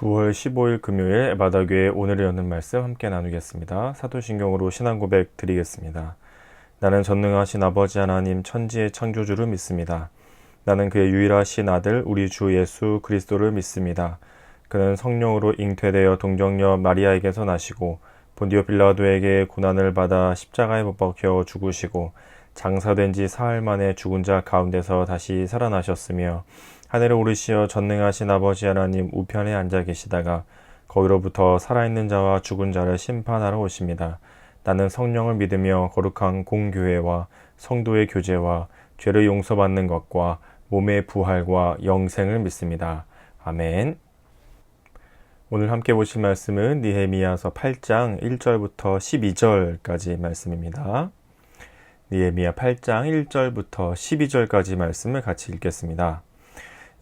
9월 15일 금요일 마다교회 오늘의 여는 말씀 함께 나누겠습니다. 사도신경으로 신앙고백 드리겠습니다. 나는 전능하신 아버지 하나님 천지의 창조주를 믿습니다. 나는 그의 유일하신 아들 우리 주 예수 그리스도를 믿습니다. 그는 성령으로 잉태되어 동정녀 마리아에게서 나시고 본디오 빌라도에게 고난을 받아 십자가에 못 박혀 죽으시고 장사된 지 사흘 만에 죽은 자 가운데서 다시 살아나셨으며 하늘에 오르시어 전능하신 아버지 하나님 우편에 앉아 계시다가 거기로부터 살아있는 자와 죽은 자를 심판하러 오십니다. 나는 성령을 믿으며 거룩한 공교회와 성도의 교제와 죄를 용서받는 것과 몸의 부활과 영생을 믿습니다. 아멘. 오늘 함께 보실 말씀은 느헤미야서 8장 1절부터 12절까지 말씀입니다. 느헤미야 8장 1절부터 12절까지 말씀을 같이 읽겠습니다.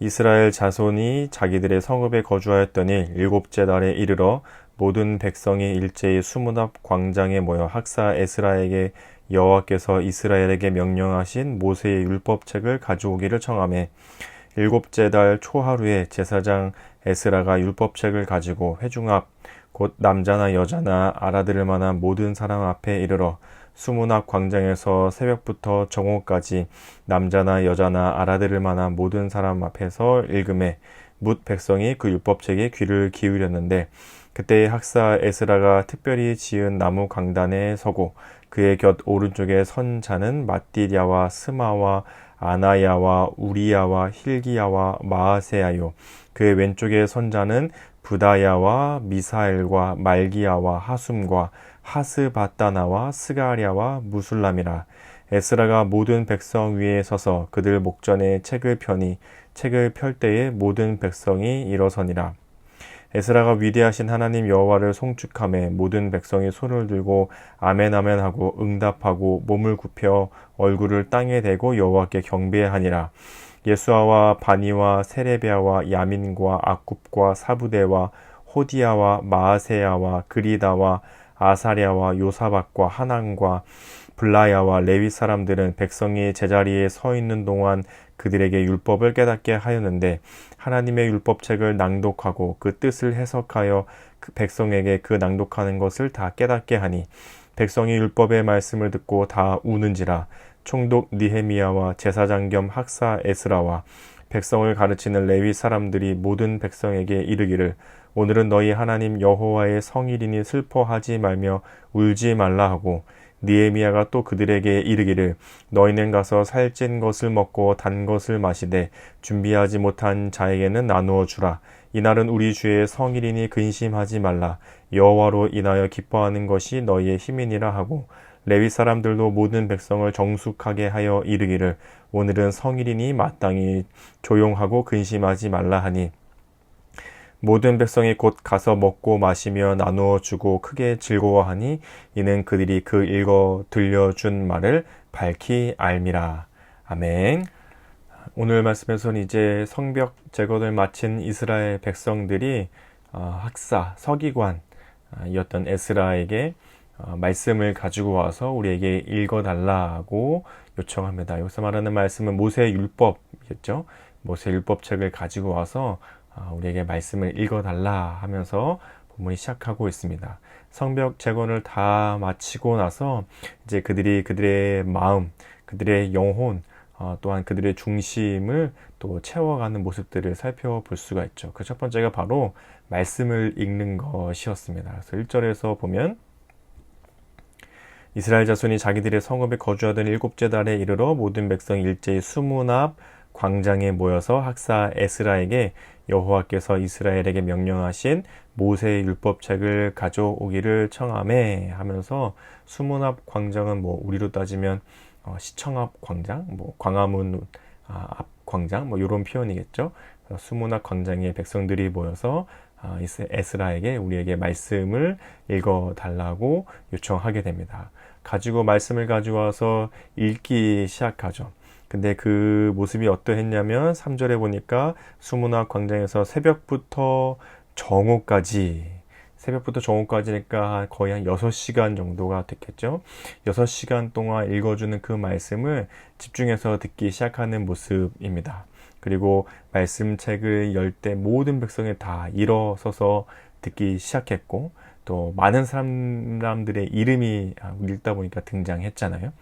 이스라엘 자손이 자기들의 성읍에 거주하였더니 일곱째 달에 이르러 모든 백성이 일제히 수문앞 광장에 모여 학사 에스라에게 여호와께서 이스라엘에게 명령하신 모세의 율법책을 가져오기를 청하매 일곱째 달 초하루에 제사장 에스라가 율법책을 가지고 회중 앞 곧 남자나 여자나 알아들을 만한 모든 사람 앞에 이르러 수문 앞 광장에서 새벽부터 정오까지 남자나 여자나 알아들을 만한 모든 사람 앞에서 읽음에 뭇 백성이 그 율법책에 귀를 기울였는데 그때 학사 에스라가 특별히 지은 나무 강단에 서고 그의 곁 오른쪽에 선 자는 마띠랴와 스마와 아나야와 우리야와 힐기야와 마아세야요 그의 왼쪽에 선 자는 부다야와 미사엘과 말기야와 하숨과 하스바따나와 스가랴와 무술람이라. 에스라가 모든 백성 위에 서서 그들 목전에 책을 펴니 책을 펼 때에 모든 백성이 일어서니라. 에스라가 위대하신 하나님 여호와를 송축하며 모든 백성이 손을 들고 아멘 아멘 하고 응답하고 몸을 굽혀 얼굴을 땅에 대고 여호와께 경배하니라. 예수아와 바니와 세레비아와 야민과 아굽과 사부대와 호디야와 마아세야와 그리다와 아사랴와 요사박과 하난과 블라야와 레위 사람들은 백성이 제자리에 서 있는 동안 그들에게 율법을 깨닫게 하였는데 하나님의 율법책을 낭독하고 그 뜻을 해석하여 그 백성에게 그 낭독하는 것을 다 깨닫게 하니 백성이 율법의 말씀을 듣고 다 우는지라. 총독 느헤미야와 제사장 겸 학사 에스라와 백성을 가르치는 레위 사람들이 모든 백성에게 이르기를 오늘은 너희 하나님 여호와의 성일이니 슬퍼하지 말며 울지 말라 하고 느헤미야가 또 그들에게 이르기를 너희는 가서 살찐 것을 먹고 단 것을 마시되 준비하지 못한 자에게는 나누어 주라. 이날은 우리 주의 성일이니 근심하지 말라. 여호와로 인하여 기뻐하는 것이 너희의 힘이니라 하고 레위 사람들도 모든 백성을 정숙하게 하여 이르기를 오늘은 성일이니 마땅히 조용하고 근심하지 말라 하니 모든 백성이 곧 가서 먹고 마시며 나누어 주고 크게 즐거워하니 이는 그들이 그 읽어 들려준 말을 밝히 알미라. 아멘. 오늘 말씀에서는 이제 성벽 재건을 마친 이스라엘 백성들이 학사, 서기관이었던 에스라에게 말씀을 가지고 와서 우리에게 읽어달라고 요청합니다. 여기서 말하는 말씀은 모세의 율법이겠죠. 모세의 율법책을 가지고 와서 우리에게 말씀을 읽어달라 하면서 본문이 시작하고 있습니다. 성벽 재건을 다 마치고 나서 이제 그들의 마음, 그들의 영혼, 또한 그들의 중심을 또 채워가는 모습들을 살펴볼 수가 있죠. 그 첫 번째가 바로 말씀을 읽는 것이었습니다. 그래서 1절에서 보면 이스라엘 자손이 자기들의 성읍에 거주하던 일곱째 달에 이르러 모든 백성이 일제히 수문 앞 광장에 모여서 학사 에스라에게 여호와께서 이스라엘에게 명령하신 모세의 율법책을 가져오기를 청하매 하면서 수문 앞 광장은 우리로 따지면 시청 앞 광장, 광화문 앞 광장 이런 표현이겠죠. 수문 앞 광장에 백성들이 모여서 에스라에게 우리에게 말씀을 읽어달라고 요청하게 됩니다. 말씀을 가져와서 읽기 시작하죠. 근데 그 모습이 어떠했냐면 3절에 보니까 수문 앞 광장에서 새벽부터 정오까지니까 거의 한 6시간 정도가 됐겠죠. 6시간 동안 읽어주는 그 말씀을 집중해서 듣기 시작하는 모습입니다. 그리고 말씀책을 열 때 모든 백성이 다 일어서서 듣기 시작했고, 또 많은 사람들의 이름이 읽다 보니까 등장했잖아요.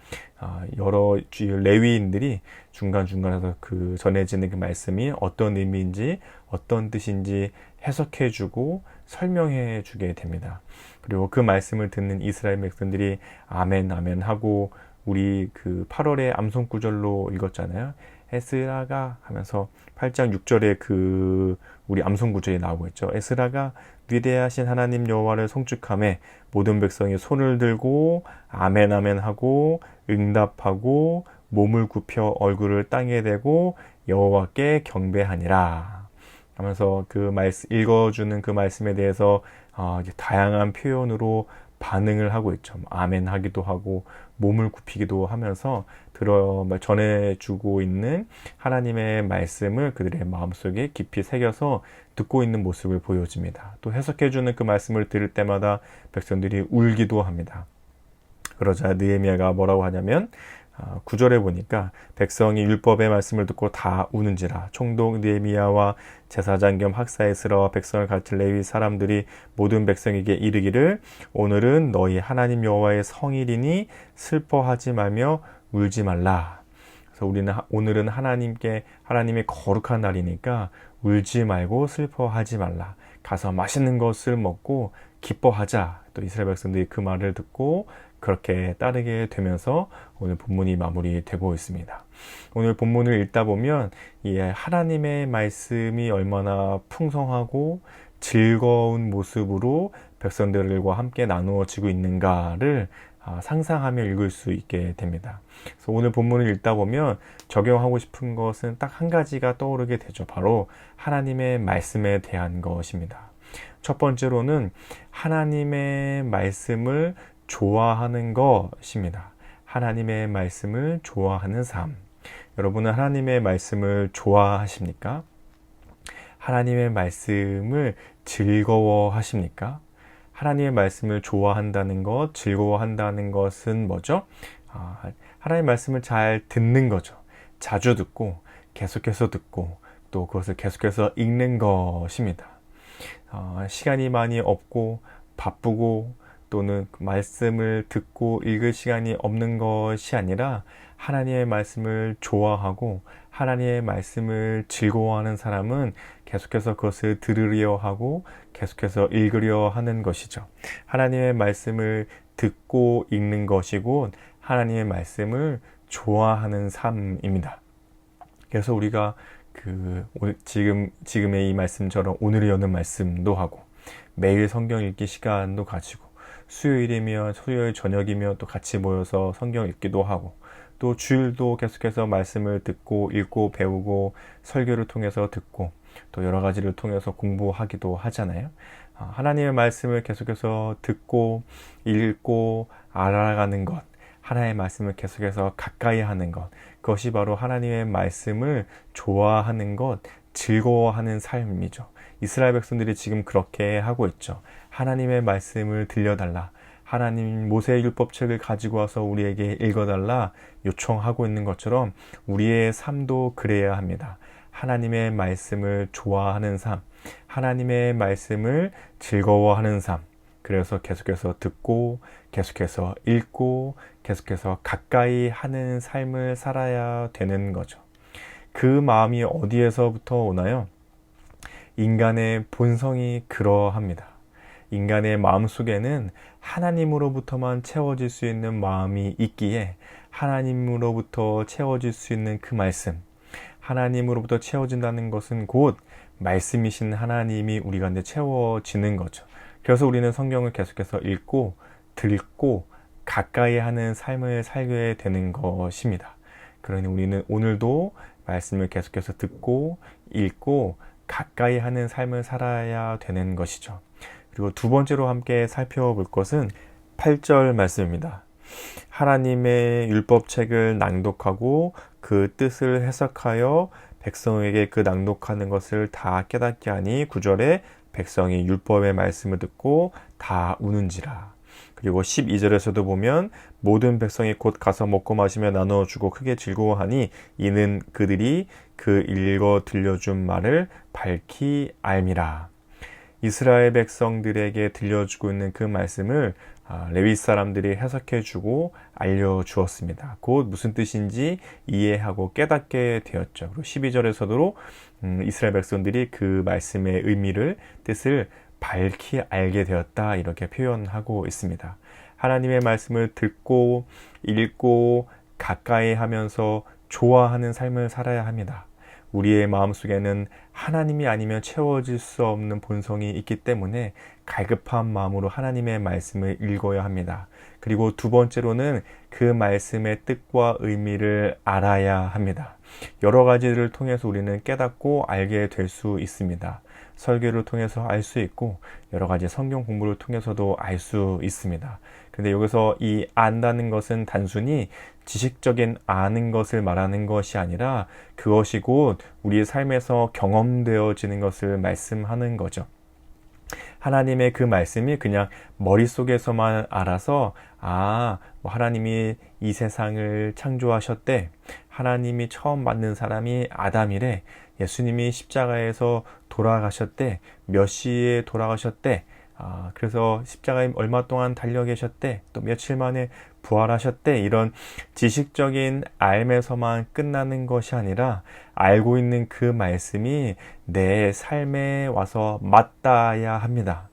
여러 레위인들이 중간중간에서 그 전해지는 그 말씀이 어떤 의미인지 어떤 뜻인지 해석해주고 설명해주게 됩니다. 그리고 그 말씀을 듣는 이스라엘 백성들이 아멘 아멘 하고, 우리 그 8월에 암송 구절로 읽었잖아요. 에스라가 하면서 8장 6절에 그 우리 암송 구절이 나오고 있죠. 에스라가 위대하신 하나님 여호와를 송축하며 모든 백성이 손을 들고 아멘 아멘 하고 응답하고 몸을 굽혀 얼굴을 땅에 대고 여호와께 경배하니라 하면서 그 말씀 읽어주는 그 말씀에 대해서 다양한 표현으로 반응을 하고 있죠. 아멘 하기도 하고 몸을 굽히기도 하면서 전해주고 있는 하나님의 말씀을 그들의 마음속에 깊이 새겨서 듣고 있는 모습을 보여줍니다. 또 해석해주는 그 말씀을 들을 때마다 백성들이 울기도 합니다. 그러자 느헤미야가 뭐라고 하냐면 9절에 보니까 백성이 율법의 말씀을 듣고 다 우는지라. 총독 느헤미야와 제사장 겸 학사에스라와 백성을 가르칠 레위 사람들이 모든 백성에게 이르기를 오늘은 너희 하나님 여호와의 성일이니 슬퍼하지 말며 울지 말라. 그래서 오늘은 하나님의 거룩한 날이니까 울지 말고 슬퍼하지 말라. 가서 맛있는 것을 먹고 기뻐하자. 또 이스라엘 백성들이 그 말을 듣고 그렇게 따르게 되면서 오늘 본문이 마무리되고 있습니다. 오늘 본문을 읽다 보면 이 하나님의 말씀이 얼마나 풍성하고 즐거운 모습으로 백성들과 함께 나누어지고 있는가를 상상하며 읽을 수 있게 됩니다. 그래서 오늘 본문을 읽다 보면 적용하고 싶은 것은 딱 한 가지가 떠오르게 되죠. 바로 하나님의 말씀에 대한 것입니다. 첫 번째로는 하나님의 말씀을 좋아하는 것입니다. 하나님의 말씀을 좋아하는 삶. 여러분은 하나님의 말씀을 좋아하십니까? 하나님의 말씀을 즐거워하십니까? 하나님의 말씀을 좋아한다는 것, 즐거워한다는 것은 뭐죠? 하나님의 말씀을 잘 듣는 거죠. 자주 듣고 계속해서 듣고 또 그것을 계속해서 읽는 것입니다. 시간이 많이 없고 바쁘고 또는 말씀을 듣고 읽을 시간이 없는 것이 아니라 하나님의 말씀을 좋아하고 하나님의 말씀을 즐거워하는 사람은 계속해서 그것을 들으려 하고 계속해서 읽으려 하는 것이죠. 하나님의 말씀을 듣고 읽는 것이고 하나님의 말씀을 좋아하는 삶입니다. 그래서 우리가 지금의 이 말씀처럼 오늘을 여는 말씀도 하고 매일 성경 읽기 시간도 가지고 수요일 저녁이면 또 같이 모여서 성경 읽기도 하고 또 주일도 계속해서 말씀을 듣고 읽고 배우고 설교를 통해서 듣고 또 여러 가지를 통해서 공부하기도 하잖아요. 하나님의 말씀을 계속해서 듣고 읽고 알아가는 것, 하나님의 말씀을 계속해서 가까이 하는 것, 그것이 바로 하나님의 말씀을 좋아하는 것, 즐거워하는 삶이죠. 이스라엘 백성들이 지금 그렇게 하고 있죠. 하나님의 말씀을 들려달라. 하나님 모세의 율법책을 가지고 와서 우리에게 읽어달라 요청하고 있는 것처럼 우리의 삶도 그래야 합니다. 하나님의 말씀을 좋아하는 삶, 하나님의 말씀을 즐거워하는 삶. 그래서 계속해서 듣고 계속해서 읽고 계속해서 가까이 하는 삶을 살아야 되는 거죠. 그 마음이 어디에서부터 오나요? 인간의 본성이 그러합니다. 인간의 마음속에는 하나님으로부터만 채워질 수 있는 마음이 있기에 하나님으로부터 채워질 수 있는 그 말씀, 하나님으로부터 채워진다는 것은 곧 말씀이신 하나님이 우리 가운데 채워지는 거죠. 그래서 우리는 성경을 계속해서 읽고 듣고 가까이 하는 삶을 살게 되는 것입니다. 그러니 우리는 오늘도 말씀을 계속해서 듣고 읽고 가까이 하는 삶을 살아야 되는 것이죠. 그리고 두 번째로 함께 살펴볼 것은 8절 말씀입니다. 하나님의 율법책을 낭독하고 그 뜻을 해석하여 백성에게 그 낭독하는 것을 다 깨닫게 하니 9절에 백성이 율법의 말씀을 듣고 다 우는지라. 그리고 12절에서도 보면 모든 백성이 곧 가서 먹고 마시며 나누어 주고 크게 즐거워하니 이는 그들이 그 읽어 들려준 말을 밝히 알미라. 이스라엘 백성들에게 들려주고 있는 그 말씀을 레위 사람들이 해석해주고 알려주었습니다. 곧 무슨 뜻인지 이해하고 깨닫게 되었죠. 그리고 12절에서도 이스라엘 백성들이 그 말씀의 의미를, 뜻을 밝히 알게 되었다, 이렇게 표현하고 있습니다. 하나님의 말씀을 듣고 읽고 가까이 하면서 좋아하는 삶을 살아야 합니다. 우리의 마음속에는 하나님이 아니면 채워질 수 없는 본성이 있기 때문에 갈급한 마음으로 하나님의 말씀을 읽어야 합니다. 그리고 두 번째로는 그 말씀의 뜻과 의미를 알아야 합니다. 여러 가지를 통해서 우리는 깨닫고 알게 될 수 있습니다. 설교를 통해서 알 수 있고 여러 가지 성경 공부를 통해서도 알 수 있습니다. 근데 여기서 이 안다는 것은 단순히 지식적인 아는 것을 말하는 것이 아니라 그것이 곧 우리의 삶에서 경험되어지는 것을 말씀하는 거죠. 하나님의 그 말씀이 그냥 머릿속에서만 알아서 하나님이 이 세상을 창조하셨대, 하나님이 처음 만든 사람이 아담이래, 예수님이 십자가에서 돌아가셨대, 몇 시에 돌아가셨대, 그래서 십자가에 얼마 동안 달려 계셨대, 또 며칠 만에 부활하셨대, 이런 지식적인 알매서만 끝나는 것이 아니라 알고 있는 그 말씀이 내 삶에 와서 맞닿아야 합니다.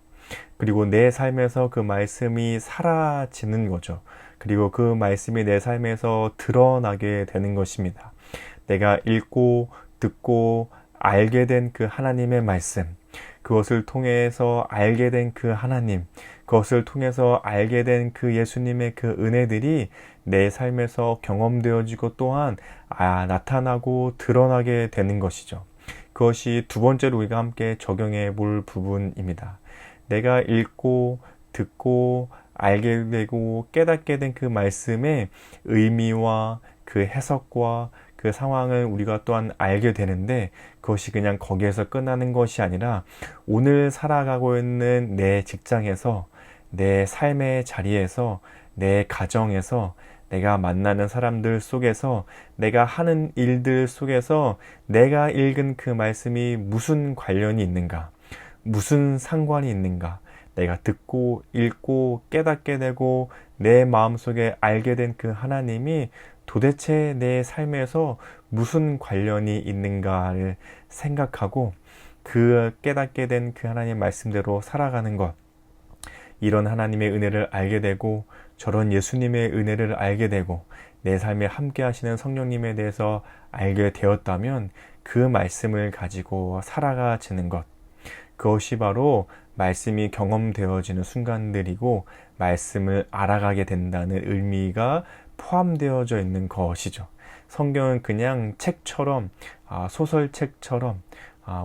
그리고 내 삶에서 그 말씀이 사라지는 거죠. 그리고 그 말씀이 내 삶에서 드러나게 되는 것입니다. 내가 읽고 듣고 알게 된 그 하나님의 말씀, 그것을 통해서 알게 된 그 하나님, 그것을 통해서 알게 된 그 예수님의 그 은혜들이 내 삶에서 경험되어지고 또한 나타나고 드러나게 되는 것이죠. 그것이 두 번째로 우리가 함께 적용해 볼 부분입니다. 내가 읽고 듣고 알게 되고 깨닫게 된 그 말씀의 의미와 그 해석과 그 상황을 우리가 또한 알게 되는데, 그것이 그냥 거기에서 끝나는 것이 아니라 오늘 살아가고 있는 내 직장에서, 내 삶의 자리에서, 내 가정에서, 내가 만나는 사람들 속에서, 내가 하는 일들 속에서 내가 읽은 그 말씀이 무슨 관련이 있는가, 무슨 상관이 있는가, 내가 듣고 읽고 깨닫게 되고 내 마음속에 알게 된 그 하나님이 도대체 내 삶에서 무슨 관련이 있는가를 생각하고 그 깨닫게 된 그 하나님 말씀대로 살아가는 것, 이런 하나님의 은혜를 알게 되고 저런 예수님의 은혜를 알게 되고 내 삶에 함께 하시는 성령님에 대해서 알게 되었다면 그 말씀을 가지고 살아가지는 것, 그것이 바로 말씀이 경험되어지는 순간들이고 말씀을 알아가게 된다는 의미가 포함되어져 있는 것이죠. 성경은 그냥 책처럼, 소설책처럼,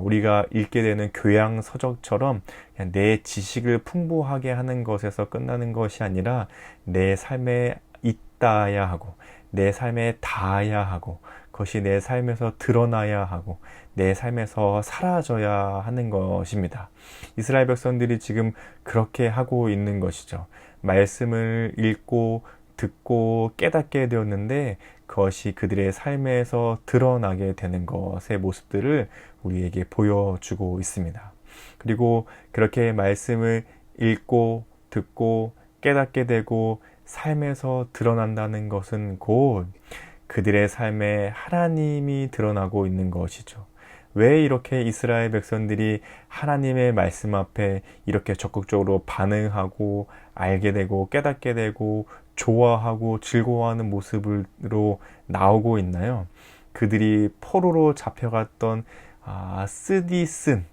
우리가 읽게 되는 교양 서적처럼 그냥 내 지식을 풍부하게 하는 것에서 끝나는 것이 아니라 내 삶에 있다야 하고 내 삶에 닿아야 하고 그것이 내 삶에서 드러나야 하고 내 삶에서 사라져야 하는 것입니다. 이스라엘 백성들이 지금 그렇게 하고 있는 것이죠. 말씀을 읽고 듣고 깨닫게 되었는데 그것이 그들의 삶에서 드러나게 되는 것의 모습들을 우리에게 보여주고 있습니다. 그리고 그렇게 말씀을 읽고 듣고 깨닫게 되고 삶에서 드러난다는 것은 곧 그들의 삶에 하나님이 드러나고 있는 것이죠. 왜 이렇게 이스라엘 백성들이 하나님의 말씀 앞에 이렇게 적극적으로 반응하고 알게 되고 깨닫게 되고 좋아하고 즐거워하는 모습으로 나오고 있나요? 그들이 포로로 잡혀갔던 쓰디쓴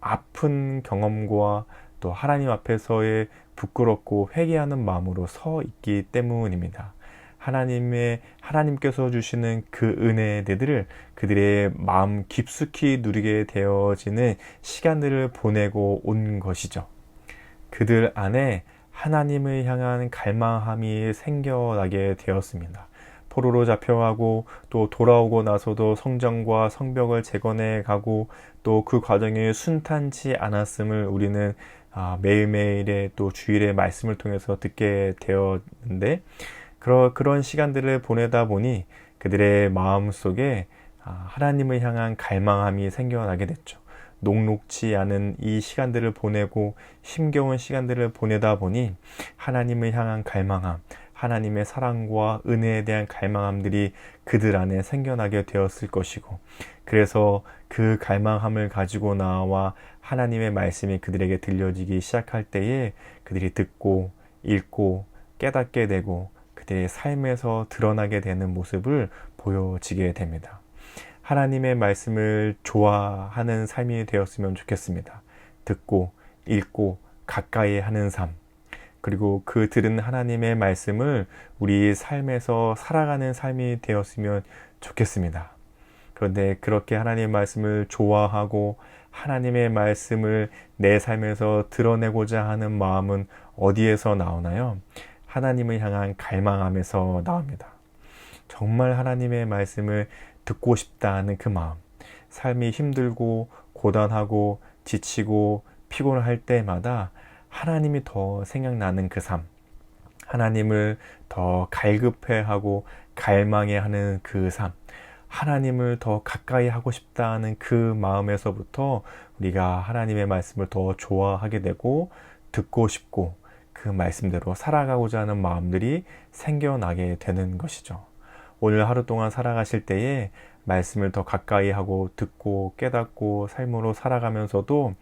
아픈 경험과 또 하나님 앞에서의 부끄럽고 회개하는 마음으로 서 있기 때문입니다. 하나님께서 주시는 그 은혜들을 그들의 마음 깊숙이 누리게 되어지는 시간들을 보내고 온 것이죠. 그들 안에 하나님을 향한 갈망함이 생겨나게 되었습니다. 포로로 잡혀가고 또 돌아오고 나서도 성전과 성벽을 재건해 가고 또 그 과정이 순탄치 않았음을 우리는 매일매일의 또 주일의 말씀을 통해서 듣게 되었는데 그런 시간들을 보내다 보니 그들의 마음 속에 하나님을 향한 갈망함이 생겨나게 됐죠. 녹록지 않은 이 시간들을 보내고 힘겨운 시간들을 보내다 보니 하나님을 향한 갈망함, 하나님의 사랑과 은혜에 대한 갈망함들이 그들 안에 생겨나게 되었을 것이고, 그래서 그 갈망함을 가지고 나와 하나님의 말씀이 그들에게 들려지기 시작할 때에 그들이 듣고 읽고 깨닫게 되고 그들의 삶에서 드러나게 되는 모습을 보여지게 됩니다. 하나님의 말씀을 좋아하는 삶이 되었으면 좋겠습니다. 듣고 읽고 가까이 하는 삶, 그리고 그 들은 하나님의 말씀을 우리 삶에서 살아가는 삶이 되었으면 좋겠습니다. 그런데 그렇게 하나님의 말씀을 좋아하고 하나님의 말씀을 내 삶에서 드러내고자 하는 마음은 어디에서 나오나요? 하나님을 향한 갈망함에서 나옵니다. 정말 하나님의 말씀을 듣고 싶다는 그 마음, 삶이 힘들고 고단하고 지치고 피곤할 때마다 하나님이 더 생각나는 그 삶, 하나님을 더 갈급해하고 갈망해하는 그 삶, 하나님을 더 가까이 하고 싶다는 그 마음에서부터 우리가 하나님의 말씀을 더 좋아하게 되고 듣고 싶고 그 말씀대로 살아가고자 하는 마음들이 생겨나게 되는 것이죠. 오늘 하루 동안 살아가실 때에 말씀을 더 가까이 하고 듣고 깨닫고 삶으로 살아가면서도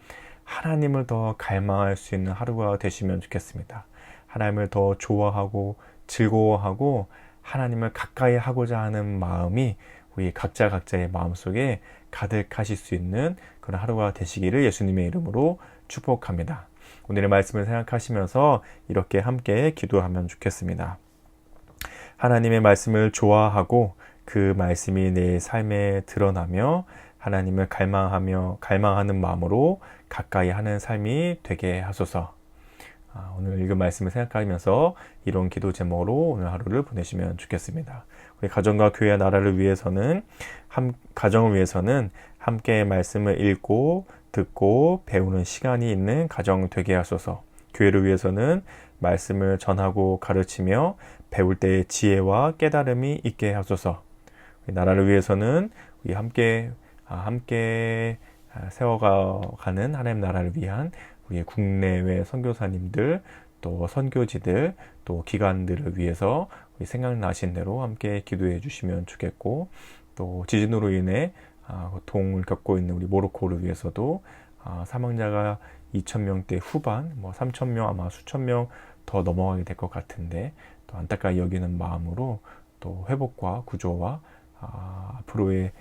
하나님을 더 갈망할 수 있는 하루가 되시면 좋겠습니다. 하나님을 더 좋아하고 즐거워하고 하나님을 가까이 하고자 하는 마음이 우리 각자의 마음속에 가득하실 수 있는 그런 하루가 되시기를 예수님의 이름으로 축복합니다. 오늘의 말씀을 생각하시면서 이렇게 함께 기도하면 좋겠습니다. 하나님의 말씀을 좋아하고 그 말씀이 내 삶에 드러나며 하나님을 갈망하는 마음으로 가까이 하는 삶이 되게 하소서. 오늘 읽은 말씀을 생각하면서 이런 기도 제목으로 오늘 하루를 보내시면 좋겠습니다. 우리 가정과 교회와 나라를 위해서는 가정을 위해서는 함께 말씀을 읽고 듣고 배우는 시간이 있는 가정 되게 하소서. 교회를 위해서는 말씀을 전하고 가르치며 배울 때의 지혜와 깨달음이 있게 하소서. 나라를 위해서는 우리 함께 세워가는 하나님 나라를 위한 우리 국내외 선교사님들, 또 선교지들, 또 기관들을 위해서 우리 생각나신 대로 함께 기도해 주시면 좋겠고, 또 지진으로 인해 고통을 겪고 있는 우리 모로코를 위해서도 사망자가 2,000명대 후반, 3,000명, 아마 수천 명 더 넘어가게 될 것 같은데, 또 안타까이 여기는 마음으로 또 회복과 구조와 앞으로의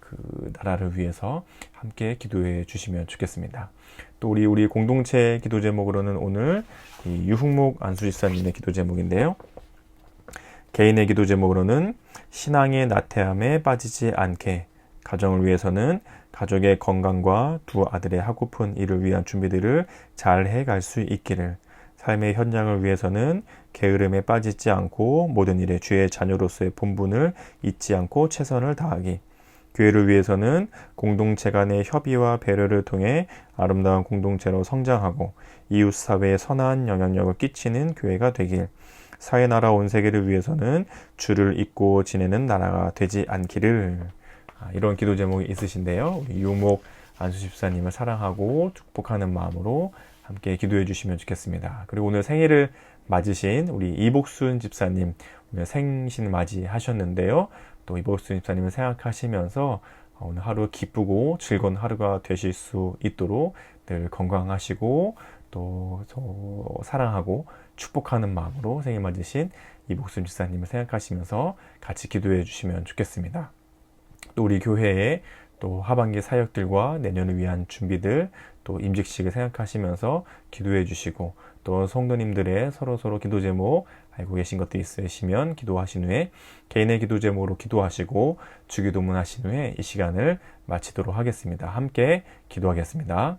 그 나라를 위해서 함께 기도해 주시면 좋겠습니다. 또 우리 공동체 기도 제목으로는 오늘 유흥목 안수집사님의 기도 제목인데요. 개인의 기도 제목으로는 신앙의 나태함에 빠지지 않게, 가정을 위해서는 가족의 건강과 두 아들의 하고픈 일을 위한 준비들을 잘 해갈 수 있기를, 삶의 현장을 위해서는 게으름에 빠지지 않고 모든 일에 주의 자녀로서의 본분을 잊지 않고 최선을 다하기, 교회를 위해서는 공동체 간의 협의와 배려를 통해 아름다운 공동체로 성장하고 이웃사회에 선한 영향력을 끼치는 교회가 되길, 사회나라 온 세계를 위해서는 주를 잊고 지내는 나라가 되지 않기를. 이런 기도 제목이 있으신데요. 유목 안수집사님을 사랑하고 축복하는 마음으로 함께 기도해 주시면 좋겠습니다. 그리고 오늘 생일을 맞으신 우리 이복순 집사님, 오늘 생신 맞이하셨는데요. 또 이복순 집사님을 생각하시면서 오늘 하루 기쁘고 즐거운 하루가 되실 수 있도록 늘 건강하시고 또 사랑하고 축복하는 마음으로 생일 맞으신 이복순 집사님을 생각하시면서 같이 기도해 주시면 좋겠습니다. 또 우리 교회의 또 하반기 사역들과 내년을 위한 준비들, 또 임직식을 생각하시면서 기도해 주시고, 또 성도님들의 서로 기도 제목 알고 계신 것들이 있으시면 기도하신 후에 개인의 기도 제목으로 기도하시고 주기도문 하신 후에 이 시간을 마치도록 하겠습니다. 함께 기도하겠습니다.